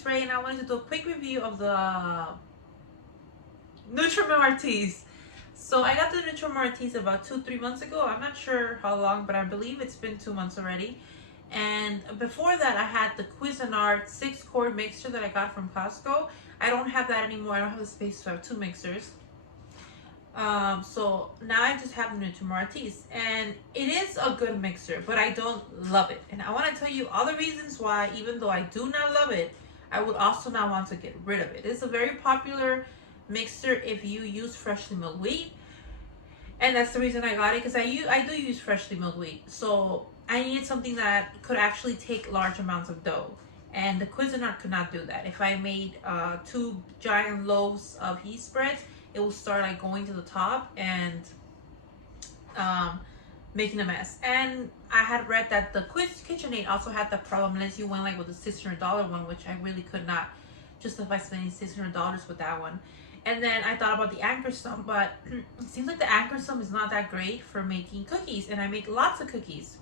it's Ray, and I wanted to do a quick review of the Nutrimill Artiste. So I got the Nutrimill Artiste about 2-3 months ago. I'm not sure how long, but I believe it's been 2 months already. And before that, I had the Cuisinart 6-quart mixer that I got from Costco. I don't have that anymore. I don't have the space to have 2 mixers. So now I just have the Nutrimill Artiste, and it is a good mixer, but I don't love it. And I want to tell you all the reasons why, even though I do not love it, I would also not want to get rid of it. It's a very popular mixer if you use freshly milled wheat, and that's the reason I got it, because I do use freshly milled wheat. So I needed something that could actually take large amounts of dough, and the Cuisinart could not do that. If I made 2 giant loaves of yeast spreads, it will start like going to the top and making a mess. And I had read that the KitchenAid also had that problem unless you went like with the $600 one, which I really could not justify spending $600 with that one. And then I thought about the Anchor Stump, but it seems like the Anchor Stump is not that great for making cookies, and I make lots of cookies.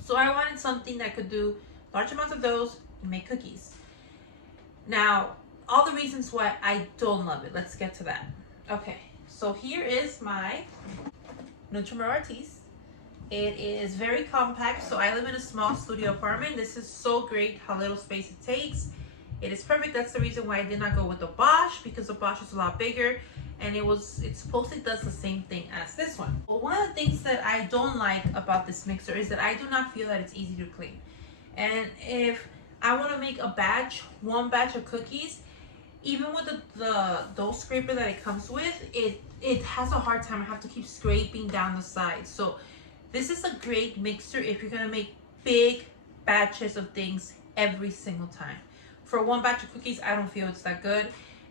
So I wanted something that could do large amounts of doughs and make cookies. Now, all the reasons why I don't love it. Let's get to that. Okay, so here is my Nutrimill Artiste. It is very compact. So I live in a small studio apartment. This is so great how little space it takes. It is perfect. That's the reason why I did not go with the Bosch, because the Bosch is a lot bigger, and it supposedly does the same thing as this one. But one of the things that I don't like about this mixer is that I do not feel that it's easy to clean. And if I want to make one batch of cookies, even with the dough scraper that it comes with, it has a hard time. I have to keep scraping down the sides. So this is a great mixer if you're gonna make big batches of things every single time. For one batch of cookies, I don't feel it's that good,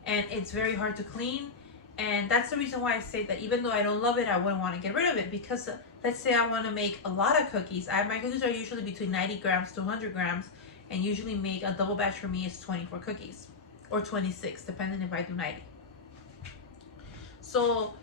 and it's very hard to clean. And that's the reason why I say that even though I don't love it, I wouldn't want to get rid of it, because let's say I want to make a lot of cookies. My cookies are usually between 90 grams to 100 grams, and usually make a double batch for me is 24 cookies. Or 26, depending if I do 90. So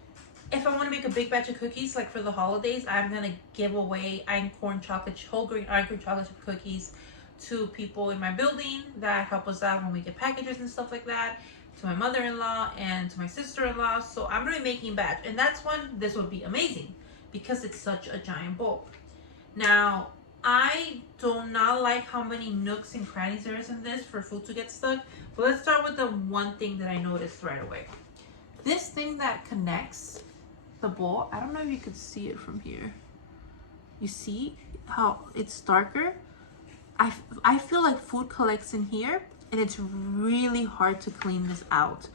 if I want to make a big batch of cookies, like for the holidays, I'm going to give away whole grain einkorn chocolate chip cookies to people in my building that help us out when we get packages and stuff like that, to my mother-in-law and to my sister-in-law. So I'm going to be making batch, and that's when this would be amazing, because it's such a giant bowl. Now, I do not like how many nooks and crannies there is in this for food to get stuck. But let's start with the one thing that I noticed right away. This thing that connects the bowl, I don't know if you could see it from here. You see how it's darker? I feel like food collects in here, and it's really hard to clean this out.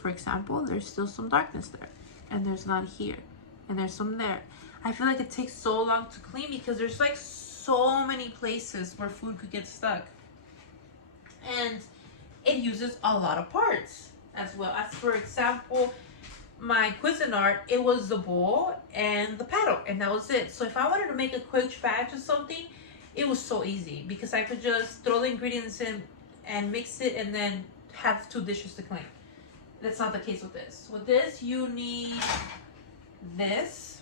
For example, there's still some darkness there, and there's not here, and there's some there. I feel like it takes so long to clean because there's like so many places where food could get stuck. And it uses a lot of parts as well. As for example, my Cuisinart, it was the bowl and the paddle, and that was it. So if I wanted to make a quick batch of something, it was so easy, because I could just throw the ingredients in and mix it and then have 2 dishes to clean. That's not the case with this. With this, you need this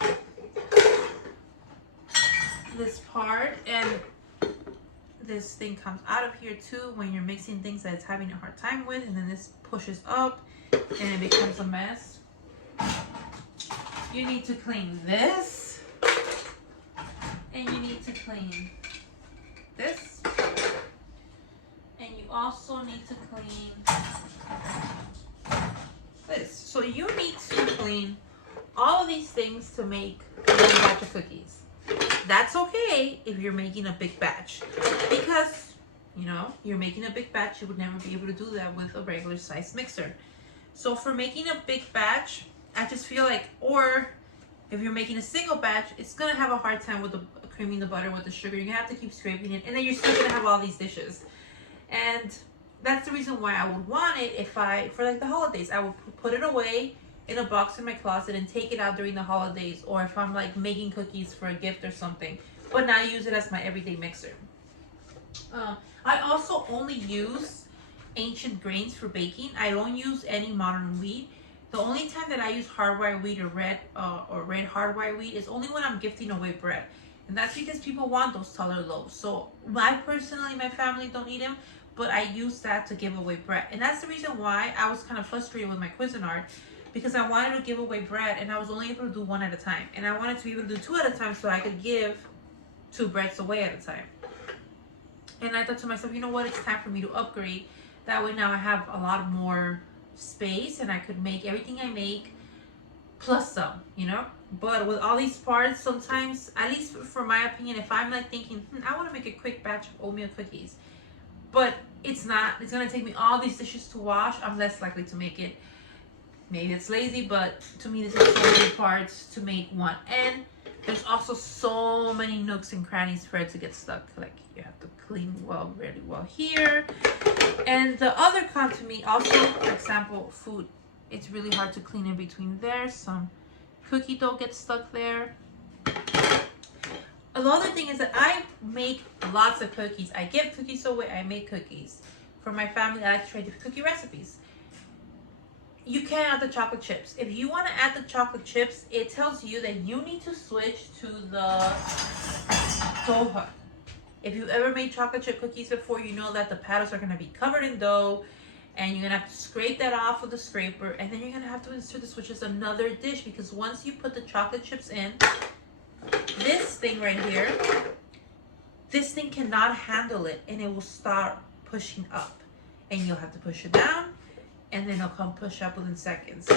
part, and this thing comes out of here too when you're mixing things that it's having a hard time with, and then this pushes up and it becomes a mess. You need to clean this, and you need to clean this, and you also need to clean this. So you need to clean all of these things to make one batch of cookies. That's okay if you're making a big batch, because you're making a big batch, you would never be able to do that with a regular size mixer. So for making a big batch, I just feel like, or if you're making a single batch, it's gonna have a hard time with the creaming the butter with the sugar. You're gonna have to keep scraping it, and then you're still gonna have all these dishes. And that's the reason why I would want it. For like the holidays, I would put it away in a box in my closet and take it out during the holidays, or if I'm like making cookies for a gift or something, but not use it as my everyday mixer. I also only use ancient grains for baking. I don't use any modern wheat. The only time that I use hard-white wheat or red hard-white wheat is only when I'm gifting away bread. And that's because people want those taller loaves. So my family don't eat them, but I use that to give away bread. And that's the reason why I was kind of frustrated with my Cuisinart, because I wanted to give away bread and I was only able to do one at a time. And I wanted to be able to do two at a time so I could give 2 breads away at a time. And I thought to myself, you know what, it's time for me to upgrade. That way now I have a lot more space and I could make everything I make plus some, you know. But with all these parts, sometimes, at least for my opinion, if I'm like thinking, I want to make a quick batch of oatmeal cookies, but it's gonna take me all these dishes to wash, I'm less likely to make it. Maybe it's lazy, but to me this is so many parts to make one. And there's also so many nooks and crannies for it to get stuck. Like you have to clean really well here. And the other con to me also, for example, food. It's really hard to clean in between there. Some cookie dough gets stuck there. The other thing is that I make lots of cookies. I give cookies away. I make cookies. For my family, I like to try different cookie recipes. You can add the chocolate chips. If you want to add the chocolate chips, it tells you that you need to switch to the dough hook. If you've ever made chocolate chip cookies before, you know that the paddles are going to be covered in dough. And you're gonna have to scrape that off with the scraper, and then you're gonna have to insert this, which is another dish, because once you put the chocolate chips in, this thing right here, this thing cannot handle it, and it will start pushing up, and you'll have to push it down, and then it'll come push up within seconds,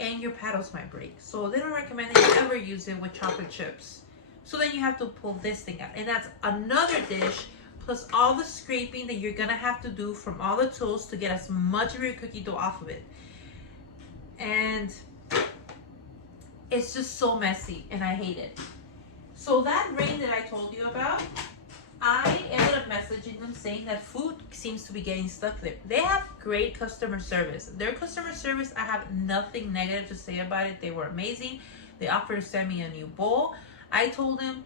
and your paddles might break. So they don't recommend that you ever use it with chocolate chips. So then you have to pull this thing out, and that's another dish, plus all the scraping that you're gonna have to do from all the tools to get as much of your cookie dough off of it. And it's just so messy and I hate it. So that rain that I told you about, I ended up messaging them saying that food seems to be getting stuck there. They have great customer service. Their customer service, I have nothing negative to say about it. They were amazing. They offered to send me a new bowl. I told them,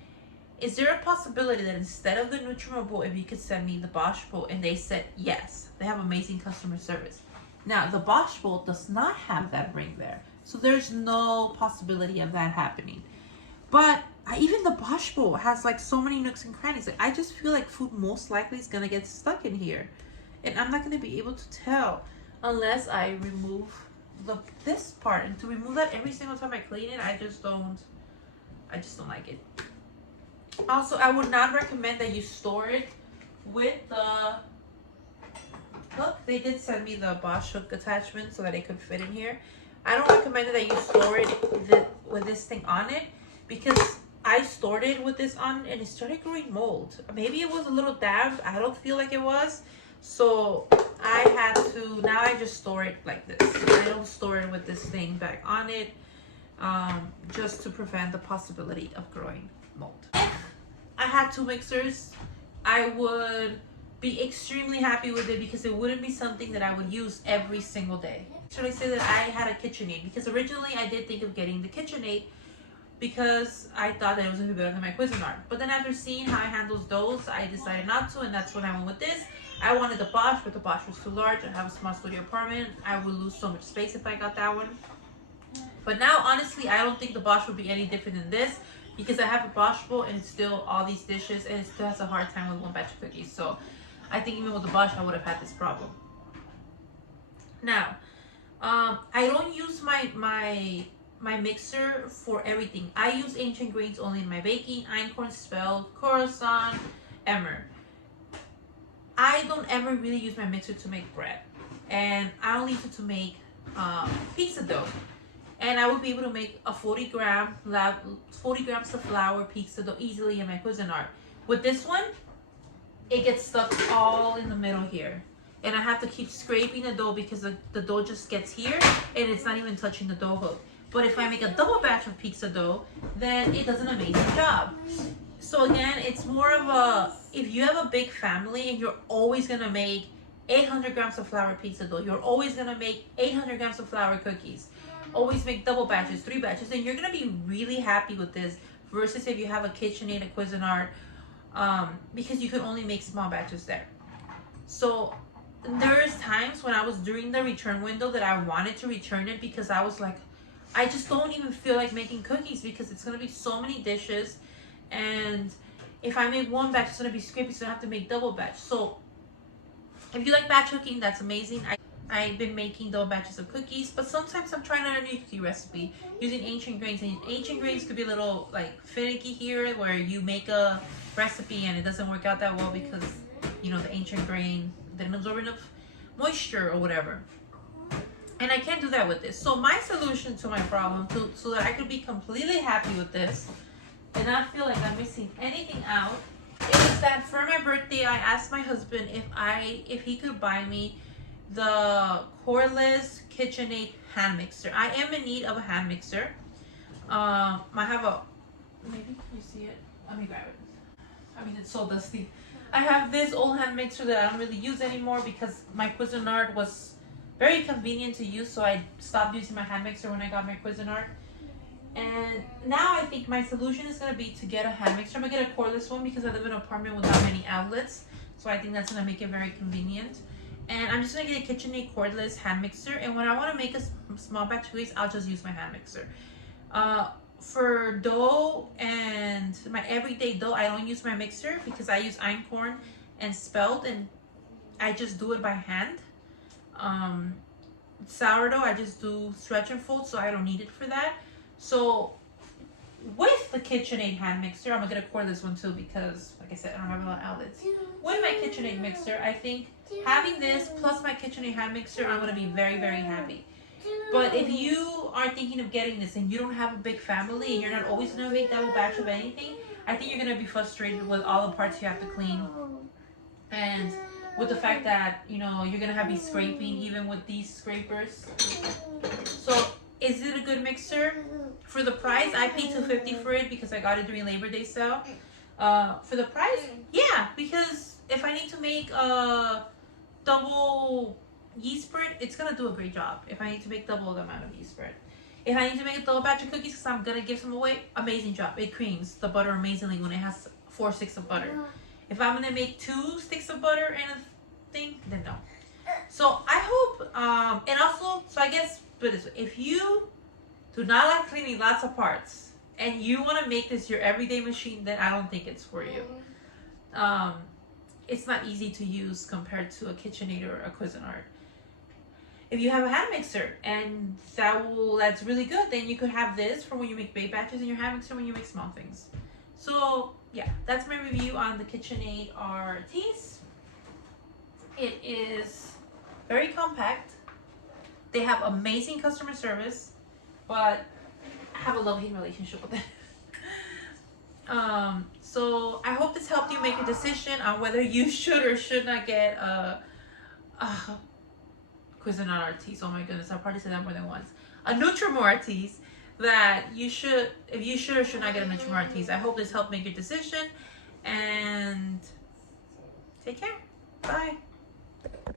is there a possibility that instead of the Nutrimill bowl, if you could send me the Bosch bowl? And they said yes. They have amazing customer service. Now, the Bosch bowl does not have that ring there, so there's no possibility of that happening. But even the Bosch bowl has like so many nooks and crannies. Like, I just feel like food most likely is gonna get stuck in here, and I'm not gonna be able to tell unless I remove this part. And to remove that every single time I clean it, I just don't like it. Also, I would not recommend that you store it with the hook. They did send me the Bosch hook attachment so that it could fit in here. I don't recommend that you store it with this thing on it, because I stored it with this on and it started growing mold. Maybe it was a little damp. I don't feel like it was. So I had to, now I just store it like this. I don't store it with this thing back on it, just to prevent the possibility of growing mold. I had 2 mixers, I would be extremely happy with it, because it wouldn't be something that I would use every single day. Should I say that I had a KitchenAid? Because originally I did think of getting the KitchenAid because I thought that it was going to be better than my Cuisinart. But then after seeing how it handles doughs, I decided not to, and that's when I went with this. I wanted the Bosch, but the Bosch was too large. I have a small studio apartment. I would lose so much space if I got that one. But now, honestly, I don't think the Bosch would be any different than this, because I have a Bosch bowl and it's still all these dishes, and it still has a hard time with one batch of cookies. So I think even with the Bosch, I would have had this problem. Now, I don't use my mixer for everything. I use ancient grains only in my baking: einkorn, spelt, croissant, emmer. I don't ever really use my mixer to make bread, and I only use it to make pizza dough. And I would be able to make a 40 grams of flour pizza dough easily in my Cuisinart. With this one, it gets stuck all in the middle here. And I have to keep scraping the dough, because the dough just gets here and it's not even touching the dough hook. But if I make a double batch of pizza dough, then it does an amazing job. So again, it's more of a, if you have a big family and you're always gonna make 800 grams of flour pizza dough, you're always gonna make 800 grams of flour cookies, always make double batches, 3 batches, and you're gonna be really happy with this, versus if you have a KitchenAid, a Cuisinart, because you can only make small batches there. So there's times when I was during the return window that I wanted to return it, because I was like, I just don't even feel like making cookies, because it's gonna be so many dishes, and if I make one batch, it's gonna be scrapey, so I have to make double batch. So If you like batch cooking, that's amazing. I've been making double batches of cookies, but sometimes I'm trying out a new cookie recipe using ancient grains. And ancient grains could be a little like finicky here, where you make a recipe and it doesn't work out that well because, you know, the ancient grain didn't absorb enough moisture or whatever. And I can't do that with this. So my solution to my problem, so that I could be completely happy with this and not feel like I'm missing anything out, is that for my birthday I asked my husband if he could buy me the cordless KitchenAid hand mixer. I am in need of a hand mixer. I have a, maybe you see it. Let me grab it. I mean, it's so dusty. I have this old hand mixer that I don't really use anymore because my Cuisinart was very convenient to use, so I stopped using my hand mixer when I got my Cuisinart. And now I think my solution is gonna be to get a hand mixer. I'm gonna get a cordless one because I live in an apartment without many outlets, so I think that's gonna make it very convenient. And I'm just gonna get a KitchenAid cordless hand mixer. And when I want to make a small batch of cookies, I'll just use my hand mixer. For dough and my everyday dough, I don't use my mixer because I use einkorn and spelt, and I just do it by hand. Sourdough, I just do stretch and fold, so I don't need it for that. So with the KitchenAid hand mixer, I'm gonna get a cordless one too because, like I said, I don't have a lot of outlets. With my KitchenAid mixer, I think having this plus my KitchenAid hand mixer, I'm gonna be very, very happy. But if you are thinking of getting this and you don't have a big family and you're not always gonna make double batch of anything, I think you're gonna be frustrated with all the parts you have to clean, and with the fact that, you know, you're gonna have to be scraping even with these scrapers. So is it a good mixer? For the price, I paid $2.50 for it because I got it during Labor Day sale. For the price, yeah, because if I need to make a double yeast spread, it's gonna do a great job. If I need to make double the amount of yeast spread, if I need to make a double batch of cookies because I'm gonna give some away, amazing job. It creams the butter amazingly when it has 4 sticks of butter. If I'm gonna make 2 sticks of butter and a thing, then no. So I hope, and also, so I guess, put this way, if you do not like cleaning lots of parts and you want to make this your everyday machine, then I don't think it's for you. It's not easy to use compared to a KitchenAid or a Cuisinart. If you have a hand mixer and that's really good, then you could have this for when you make big batches and your hand mixer when you make small things. So yeah, that's my review on the KitchenAid Artiste. It is very compact. They have amazing customer service, but I have a love-hate relationship with it. So I hope this helped you make a decision on whether you should or should not get a Cuisinart Artiste. Oh my goodness, I've probably said that more than once. A Nutrimill Artiste, that you should, if you should or should not get a Nutrimill Artiste. I hope this helped make your decision, and take care.